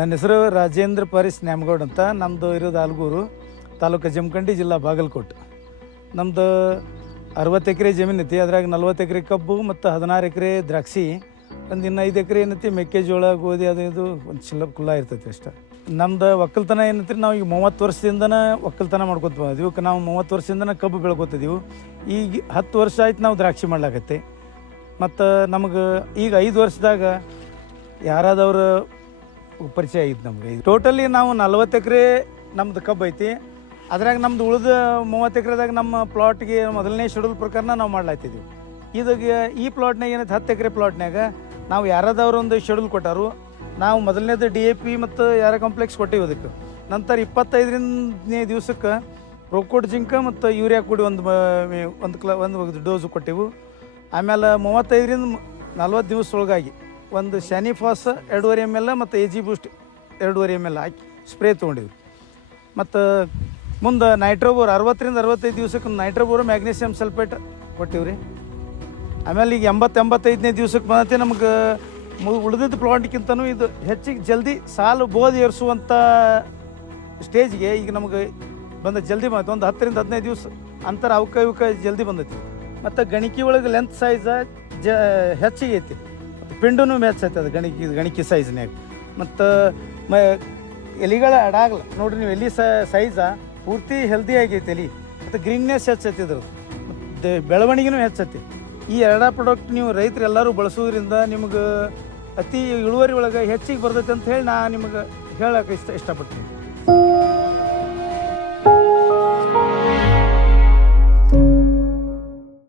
ನನ್ನ ಹೆಸರು ರಾಜೇಂದ್ರ ಪಾರಿಸ್ ನ್ಯಾಮಗೌಡ್ ಅಂತ. ನಮ್ಮದು ಇರೋದು ಆಲ್ಗೂರು, ತಾಲೂಕು ಜಮಖಂಡಿ ಜಿಲ್ಲಾ ಬಾಗಲಕೋಟೆ. ನಮ್ಮದು ಅರವತ್ತು ಎಕರೆ ಜಮೀನು ಐತಿ, ಅದ್ರಾಗ ನಲ್ವತ್ತು ಎಕರೆ ಕಬ್ಬು ಮತ್ತು ಹದಿನಾರು ಎಕರೆ ದ್ರಾಕ್ಷಿ. ಒಂದು ಇನ್ನು ಐದು ಎಕರೆ ಏನೈತಿ, ಮೆಕ್ಕೆಜೋಳ, ಗೋಧಿ, ಅದು ಇದು ಒಂದು ಚಿಲ್ಲ ಕುಲ್ಲ ಇರ್ತೈತಿ ಅಷ್ಟೇ. ನಮ್ದು ಒಕ್ಕಲ್ತನ ಏನೈತಿ ನಾವು ಈಗ ಮೂವತ್ತು ವರ್ಷದಿಂದನ ಒಕ್ಕಲ್ತನ ಮಾಡ್ಕೊತ ಇವಕ್ಕೆ ನಾವು ಮೂವತ್ತು ವರ್ಷದಿಂದನ ಕಬ್ಬು ಬೆಳ್ಕೊತಿದ್ದೀವಿ. ಈಗ ಹತ್ತು ವರ್ಷ ಆಯ್ತು ನಾವು ದ್ರಾಕ್ಷಿ ಮಾಡ್ಲಾಕತ್ತೆ. ಮತ್ತು ನಮಗೆ ಈಗ ಐದು ವರ್ಷದಾಗ ಯಾರಾದವ್ರು ಪರಿಚಯ ಐತಿ ನಮ್ಗೆ. ಟೋಟಲಿ ನಾವು ನಲ್ವತ್ತು ಎಕರೆ ನಮ್ದು ಕಬ್ಬು ಐತಿ. ಅದ್ರಾಗ ನಮ್ದು ಉಳಿದ ಮೂವತ್ತು ಎಕರೆದಾಗ ನಮ್ಮ ಪ್ಲಾಟ್ಗೆ ಮೊದಲನೇ ಶೆಡ್ಯೂಲ್ ಪ್ರಕಾರ ನಾವು ಮಾಡ್ಲಾತಿದ್ವಿ. ಇದಾಗ ಈ ಪ್ಲಾಟ್ನಾಗ ಏನೈತೆ? ಹತ್ತು ಎಕರೆ ಪ್ಲಾಟ್ನಾಗ ನಾವು ಯಾರಾದವ್ರು ಒಂದು ಶೆಡ್ಯೂಲ್ ಕೊಟ್ಟಾರು. ನಾವು ಮೊದಲನೇದು ಡಿ ಎ ಪಿ ಮತ್ತು ಯಾರ ಕಾಂಪ್ಲೆಕ್ಸ್ ಕೊಟ್ಟಿವಿ ಅದಕ್ಕೆ. ನಂತರ ಇಪ್ಪತ್ತೈದರಿಂದನೇ ದಿವ್ಸಕ್ಕೆ ರೊಕ್ಕೋಟ್ ಜಿಂಕ ಮತ್ತು ಯೂರಿಯಾ ಕೂಡಿ ಒಂದು ಒಂದು ಕ್ಲ, ಒಂದು ಡೋಸು ಕೊಟ್ಟಿವು. ಆಮೇಲೆ ಮೂವತ್ತೈದರಿಂದ ನಲ್ವತ್ತು ದಿವಸ ಒಳಗಾಗಿ ಒಂದು ಸ್ಯಾನಿಫಾಸ್ ಎರಡೂವರೆ ಎಂ ಎಲ್ ಮತ್ತು ಎ ಜಿ ಬೂಸ್ಟ್ ಎರಡೂವರೆ ಎಂ ಎಲ್ ಹಾಕಿ ಸ್ಪ್ರೇ ತೊಗೊಂಡಿದ್ವಿ. ಮತ್ತು ಮುಂದೆ ನೈಟ್ರೋಬೋರ್ ಅರವತ್ತರಿಂದ ಅರವತ್ತೈದು ದಿವ್ಸಕ್ಕೆ ನೈಟ್ರೋಬೋರ್ ಮ್ಯಾಗ್ನೀಷಿಯಮ್ ಸಲ್ಫೇಟ್ ಕೊಟ್ಟಿವಿ ರೀ ಆಮೇಲೆ ಈಗ ಎಂಬತ್ತು ಎಂಬತ್ತೈದನೇ ದಿವ್ಸಕ್ಕೆ ಬಂದತೆ ನಮ್ಗೆ ಉಳಿದಿದ್ದ ಪ್ಲಾಂಟ್ಗಿಂತನೂ ಇದು ಹೆಚ್ಚಿಗೆ ಜಲ್ದಿ ಸಾಲು ಬೋಧಿ ಏರಿಸುವಂಥ ಸ್ಟೇಜ್ಗೆ ಈಗ ನಮಗೆ ಬಂದ ಜಲ್ದಿ ಬಂದೈತೆ. ಒಂದು ಹತ್ತರಿಂದ ಹದಿನೈದು ದಿವಸ ಅಂತರ ಅವಕ ಇವಕ ಜಲ್ದಿ ಬಂದೈತಿ. ಮತ್ತು ಗಣಿಕೆ ಒಳಗೆ ಲೆಂತ್ ಸೈಜ ಜ ಹೆಚ್ಚಿಗೆ ಐತಿ. ಪಿಂಡೂ ಮ್ಯಾಚ್ ಅದು ಗಣಿಕೆ ಗಣಿಕೆ ಸೈಜ್ನ್ಯಾಗ ಮತ್ತು, ಮ, ಎಲಿಗಳ ಅಡಾಗಲ್ಲ ನೋಡ್ರಿ ನೀವು ಎಲಿ ಸೈಜ ಪೂರ್ತಿ ಹೆಲ್ದಿ ಆಗೈತೆ ಎಲೆ. ಮತ್ತು ಗ್ರೀನ್ನೆಸ್ ಹೆಚ್ಚೈತಿ ಇದ್ರದ್ದು. ಮತ್ತು ಬೆಳವಣಿಗೆನೂ ಹೆಚ್ಚೈತಿ ಈ ಎರಡ ಪ್ರಾಡಕ್ಟ್ ನೀವು ರೈತರು ಎಲ್ಲರೂ ಬಳಸೋದ್ರಿಂದ ನಿಮ್ಗೆ ಅತಿ ಇಳುವರಿ ಒಳಗೆ ಹೆಚ್ಚಿಗೆ ಬರ್ತೈತೆ ಅಂತ ಹೇಳಿ ನಾ ನಿಮಗೆ ಹೇಳಕ್ಕೆ ಇಷ್ಟ, ಇಷ್ಟಪಡ್ತೀನಿ.